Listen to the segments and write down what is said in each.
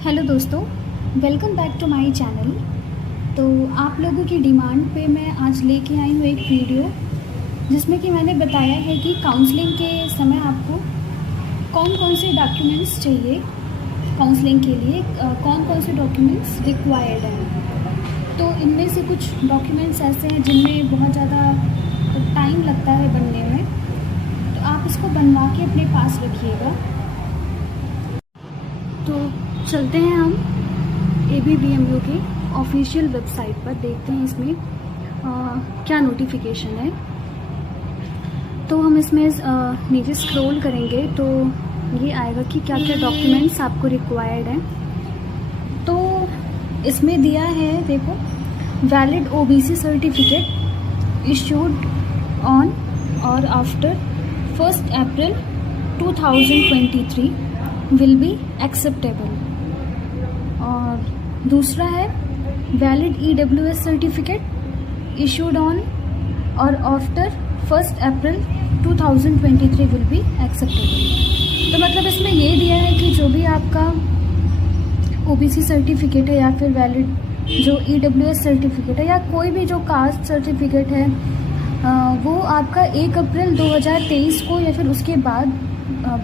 Hello दोस्तों, welcome back to my channel. तो आप लोगों की डिमांड पे मैं आज लेके आई हूँ एक वीडियो जिसमें कि मैंने बताया है कि काउंसलिंग के समय आपको कौन कौन से डॉक्यूमेंट्स चाहिए, काउंसलिंग के लिए कौन कौन से डॉक्यूमेंट्स रिक्वायर्ड हैं। तो इनमें से कुछ डॉक्यूमेंट्स ऐसे हैं जिनमें बहुत ज़्यादा टाइम लगता है बनने में, तो आप इसको बनवा के अपने पास रखिएगा। तो चलते हैं हम ABBMU के ऑफिशियल वेबसाइट पर, देखते हैं इसमें क्या नोटिफिकेशन है। तो हम इसमें नीचे स्क्रॉल करेंगे तो ये आएगा कि क्या क्या डॉक्यूमेंट्स आपको रिक्वायर्ड हैं। तो इसमें दिया है, देखो, valid OBC certificate issued on और after 1 April 2023 will be acceptable. और दूसरा है valid EWS certificate issued on और after 1 April 2023 will be acceptable. तो मतलब इसमें ये दिया है कि जो भी आपका OBC सर्टिफिकेट है या फिर वैलिड जो EWS सर्टिफिकेट है या कोई भी जो कास्ट सर्टिफिकेट है वो आपका 1 अप्रैल 2023 को या फिर उसके बाद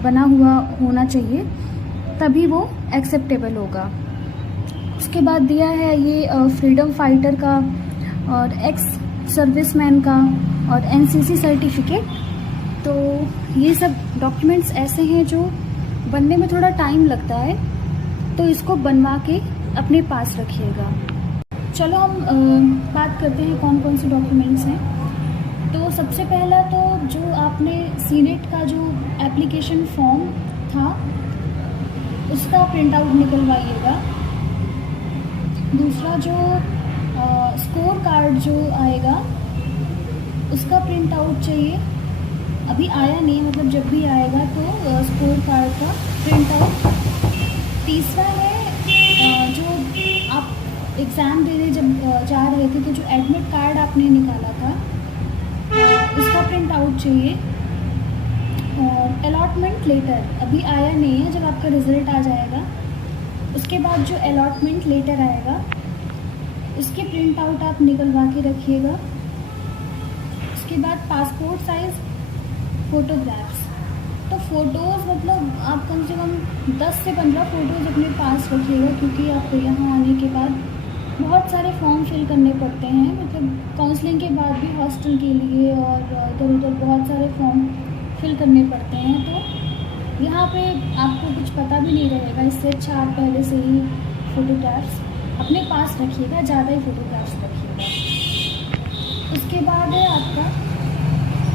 बना हुआ होना चाहिए, तभी वो एक्सेप्टेबल होगा। उसके बाद दिया है ये फ्रीडम फाइटर का और एक्स सर्विसमैन का और NCC सर्टिफिकेट। तो ये सब डॉक्यूमेंट्स ऐसे हैं जो बनने में थोड़ा टाइम लगता है, तो इसको बनवा के अपने पास रखिएगा। चलो हम बात करते हैं कौन कौन से डॉक्यूमेंट्स हैं। तो सबसे पहला तो जो आपने सीनेट का जो एप्लीकेशन फॉर्म था उसका प्रिंट आउट निकलवाइएगा। दूसरा जो स्कोर कार्ड जो आएगा उसका प्रिंट आउट चाहिए, अभी आया नहीं, मतलब जब भी आएगा तो स्कोर कार्ड का प्रिंट आउट। तीसरा है जो आप एग्ज़ाम देने जब जा रहे थे तो जो एडमिट कार्ड आपने निकाला था उसका प्रिंट आउट चाहिए। और अलॉटमेंट लेटर अभी आया नहीं है, जब आपका रिज़ल्ट आ जाएगा उसके बाद जो अलॉटमेंट लेटर आएगा उसके प्रिंट आउट आप निकलवा के रखिएगा। उसके बाद पासपोर्ट साइज़ फ़ोटोग्राफ्स। तो फ़ोटोज़ मतलब आप कम से कम 10 से 15 फ़ोटोज़ अपने पास रखिएगा, क्योंकि आपको यहाँ आने के बाद बहुत सारे फॉर्म फिल करने पड़ते हैं, मतलब काउंसलिंग के बाद भी हॉस्टल के लिए और इधर उधर बहुत सारे फॉर्म फिल करने पड़ते हैं। तो यहाँ पे आपको कुछ पता भी नहीं रहेगा, इससे अच्छा आप पहले से ही फ़ोटोग्राफ्स अपने पास रखिएगा, ज़्यादा ही फ़ोटोग्राफ्स रखिएगा। उसके बाद है आपका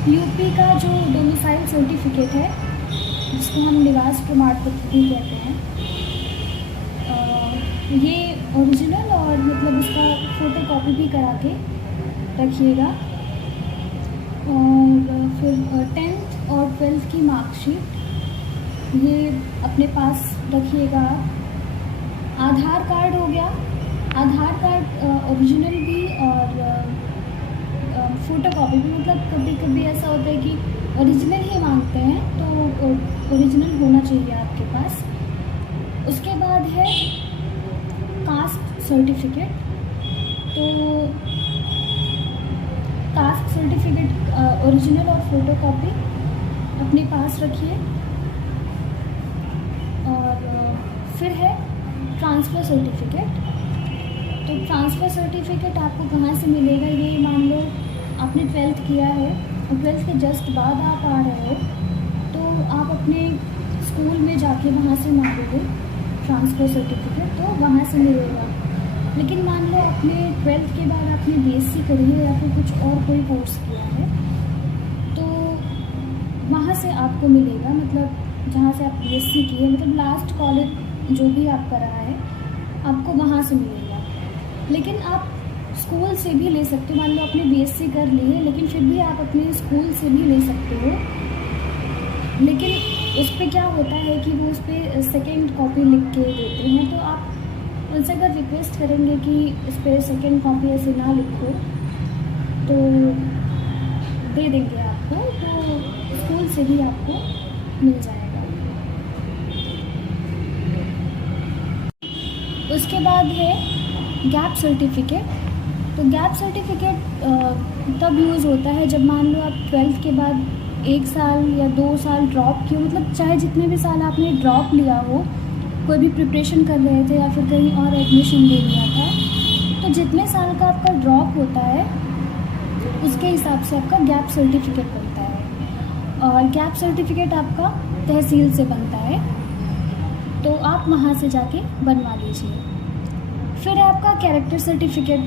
UP का जो डोमिसाइल सर्टिफिकेट है, जिसको हम निवास प्रमाण पत्र भी कहते हैं, ये ओरिजिनल और मतलब इसका फ़ोटो कॉपी भी करा के रखिएगा। और फिर 10th और 12th की मार्कशीट ये अपने पास रखिएगा। आधार कार्ड हो गया, आधार कार्ड ओरिजिनल भी और फ़ोटो कॉपी भी, मतलब कभी कभी ऐसा होता है कि ओरिजिनल ही मांगते हैं, तो ओरिजिनल होना चाहिए आपके पास। उसके बाद है कास्ट सर्टिफिकेट। तो कास्ट सर्टिफिकेट ओरिजिनल और फ़ोटो कॉपी अपने पास रखिए। और फिर है ट्रांसफ़र सर्टिफिकेट। तो ट्रांसफ़र सर्टिफिकेट आपको कहाँ से मिलेगा, ये मान लो आपने 12th किया है और 12th के जस्ट बाद आप आ रहे हो, तो आप अपने स्कूल में जाके वहाँ से मांगोगे ट्रांसफ़र सर्टिफिकेट, तो वहाँ से मिलेगा। लेकिन मान लो आपने 12th के बाद आपने BSc करी है या फिर कुछ और कोई कोर्स किया है, तो वहाँ से आपको मिलेगा, मतलब जहाँ से आप BSc किए, मतलब लास्ट कॉलेज जो भी आपका रहा है आपको वहाँ से मिलेगा। लेकिन आप स्कूल से भी ले सकते हो, मान लो आपने BSc कर ली है लेकिन फिर भी आप अपने स्कूल से भी ले सकते हो। लेकिन उस पर क्या होता है कि वो उस पर सेकेंड कॉपी लिख के देते हैं, तो आप उनसे अगर रिक्वेस्ट करेंगे कि इस पर सेकेंड कॉपी ऐसे ना लिखो तो दे देंगे आपको, तो स्कूल से भी आपको मिल जाएगा। उसके बाद है गैप सर्टिफिकेट। तो गैप सर्टिफिकेट तब यूज़ होता है जब मान लो आप 12th के बाद 1 साल या 2 साल ड्रॉप किए, मतलब चाहे जितने भी साल आपने ड्रॉप लिया हो, कोई भी प्रिपरेशन कर रहे थे या फिर कहीं और एडमिशन ले लिया था, तो जितने साल का आपका ड्रॉप होता है उसके हिसाब से आपका गैप सर्टिफिकेट बनता है। और गैप सर्टिफिकेट आपका तहसील से बनता है, तो आप वहाँ से जाके बनवा लीजिए। फिर आपका कैरेक्टर सर्टिफिकेट।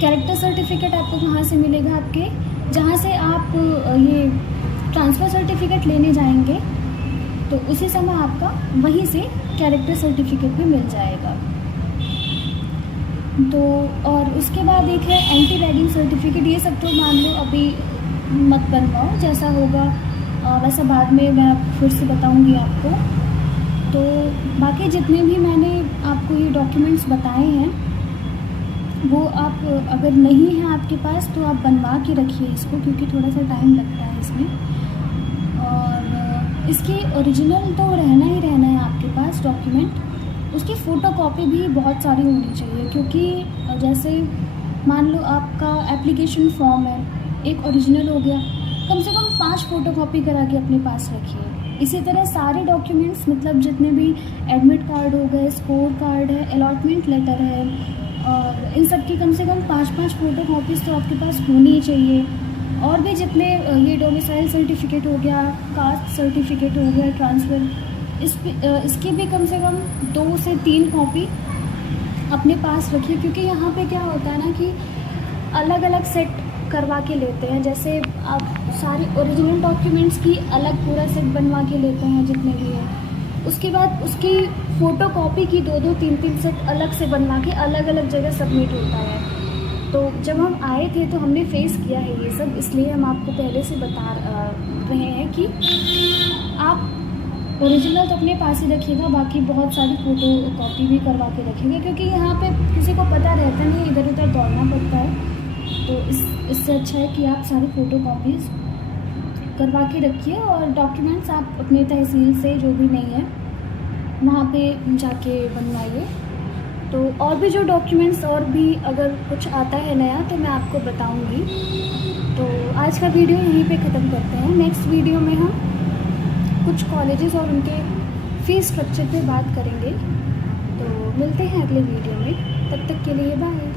कैरेक्टर सर्टिफिकेट आपको कहाँ से मिलेगा? आपके जहाँ से आप ये ट्रांसफ़र सर्टिफिकेट लेने जाएंगे, तो उसी समय आपका वहीं से कैरेक्टर सर्टिफिकेट भी मिल जाएगा। तो और उसके बाद एक है एंटी रैगिंग सर्टिफिकेट। ये सब तो मान लो अभी मत बनवाओ, जैसा होगा वैसा बाद में मैं फिर से बताऊंगी आपको। तो बाकी जितने भी मैंने आपको ये डॉक्यूमेंट्स बताए हैं, वो आप अगर नहीं है आपके पास तो आप बनवा के रखिए इसको, क्योंकि थोड़ा सा टाइम लगता है इसमें। और इसकी ओरिजिनल तो रहना ही रहना है आपके पास डॉक्यूमेंट। उसकी फ़ोटोकॉपी भी बहुत सारी होनी चाहिए, क्योंकि जैसे मान लो आपका एप्लीकेशन फॉर्म है, एक ओरिजिनल हो गया, कम से कम 5 फ़ोटोकॉपी करा के अपने पास रखिए। इसी तरह सारे डॉक्यूमेंट्स, मतलब जितने भी एडमिट कार्ड हो गए, स्कोर कार्ड है, अलॉटमेंट लेटर है, और इन सब की कम से कम 5-5 फ़ोटोकॉपीज़ तो आपके पास होनी ही चाहिए। और भी जितने ये डोमिसाइल सर्टिफिकेट हो गया, कास्ट सर्टिफिकेट हो गया, ट्रांसफ़र, इसकी भी कम से कम 2 से 3 कॉपी अपने पास रखिए। क्योंकि यहाँ पे क्या होता है ना कि अलग अलग सेट करवा के लेते हैं। जैसे आप सारे ओरिजिनल डॉक्यूमेंट्स की अलग पूरा सेट बनवा के लेते हैं जितने भी हैं, उसके बाद उसकी फ़ोटोकॉपी की 2-2, 3-3 सेट अलग से बनवा के अलग अलग जगह सबमिट होता है। तो जब हम आए थे तो हमने फेस किया है ये सब, इसलिए हम आपको पहले से बता रहे हैं कि आप ओरिजिनल तो अपने पास ही रखिएगा, बाकी बहुत सारी फ़ोटो कॉपी भी करवा के रखिएगा, क्योंकि यहाँ पे किसी को पता रहता नहीं, इधर उधर दौड़ना पड़ता है। तो इससे अच्छा है कि आप सारी फ़ोटो कॉपीज़ करवा के रखिए, और डॉक्यूमेंट्स आप अपने तहसील से जो भी नहीं है वहाँ पे जाके बनवाइए। तो और भी जो डॉक्यूमेंट्स और भी अगर कुछ आता है नया तो मैं आपको बताऊँगी। तो आज का वीडियो यहीं पे ख़त्म करते हैं। नेक्स्ट वीडियो में हम कुछ कॉलेजेस और उनके फ़ीस स्ट्रक्चर पे बात करेंगे। तो मिलते हैं अगले वीडियो में, तब तक के लिए बाय।